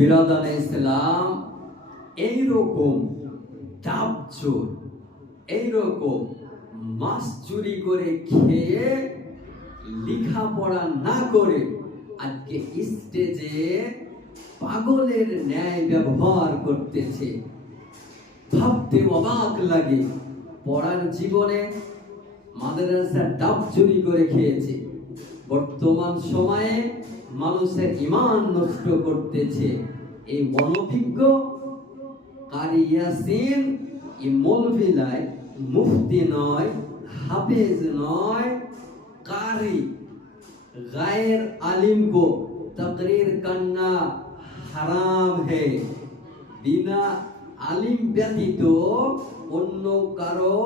বিরাদানে ইসলাম এইরকম ডাব চোর, এইরকম মাছ চুরি করে খেয়ে লেখাপড়া না করে আজকে স্টেজে পাগলের ন্যায় ব্যবহার করতেছে। ভাবতে অবাক লাগে, পড়ার জীবনে মাদ্রাসা ডাব চুরি করে খেয়েছে, বর্তমান সময়ে মানুষের ঈমান নষ্ট করতেছে। এই অনভিজ্ঞ কারি ইয়াসিন এই মৌলভী নয়, মুফতি নয়, হাফেজ নয়, কারি গায়ের আলিম को तकरीर करना হারাম है। বিনা আলিম ব্যতীত অন্য কারো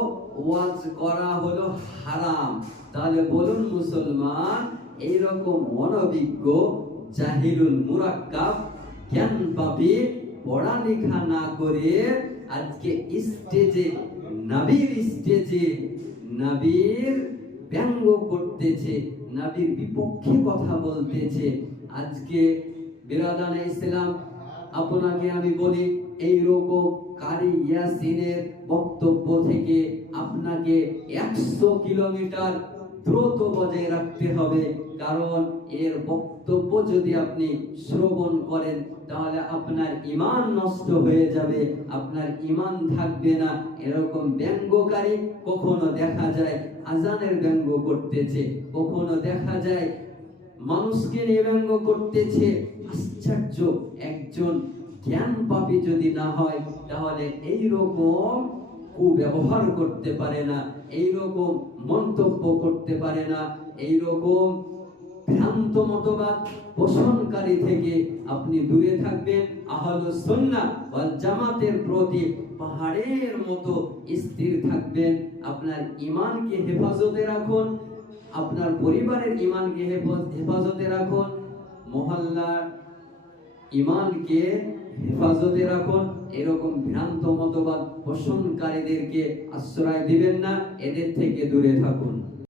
ওয়াজ করা হলো হারাম। তাহলে বলুন মুসলমান, এইরকম অনভিজ্ঞ জাহিলুল মুরাক্কাব জ্ঞান পাপী পড়ালেখা না করে আজকে স্টেজে নবীর ব্যঙ্গ করতেছে, নবীর বিপক্ষে কথা বলতেছে। আজকে বিরাদানে ইসলাম আপনাকে আমি বলি, এইরকম কারি ইয়াসিনের বক্তব্য থেকে আপনাকে 100 কিলোমিটার দ্রুত বজায় রাখতে হবে। কারণ এর বক্তব্য যদি আপনি শ্রবণ করেন তাহলে আপনার ঈমান নষ্ট হয়ে যাবে, আপনার ঈমান থাকবে না। এরকম ব্যঙ্গকারী কখনো দেখা যায় আজানের ব্যঙ্গ করতেছে, কখনো দেখা যায় মানুষকে নিয়ে ব্যঙ্গ করতেছে। আশ্চর্য, একজন জ্ঞান পাপী যদি না হয় তাহলে এইরকম কুব্যবহার করতে পারে না, এইরকম মন্তব্য করতে পারে না। এইরকম ভ্রান্ত মতবাদ পোষণকারী থেকে আপনি দূরে থাকবেন। আহলুস সুন্নাহ ওয়াল জামাতের প্রতি পাহাড়ের মতো স্থির থাকবেন। আপনার ঈমানকে হেফাজতে রাখুন, আপনার পরিবারের ঈমানকে হেফাজতে রাখুন, মহল্লার ঈমানকে হেফাজতে রাখুন। এরকম ভ্রান্ত মতবাদ পোষণকারীদেরকে আশ্রয় দিবেন না, এদের থেকে দূরে থাকুন।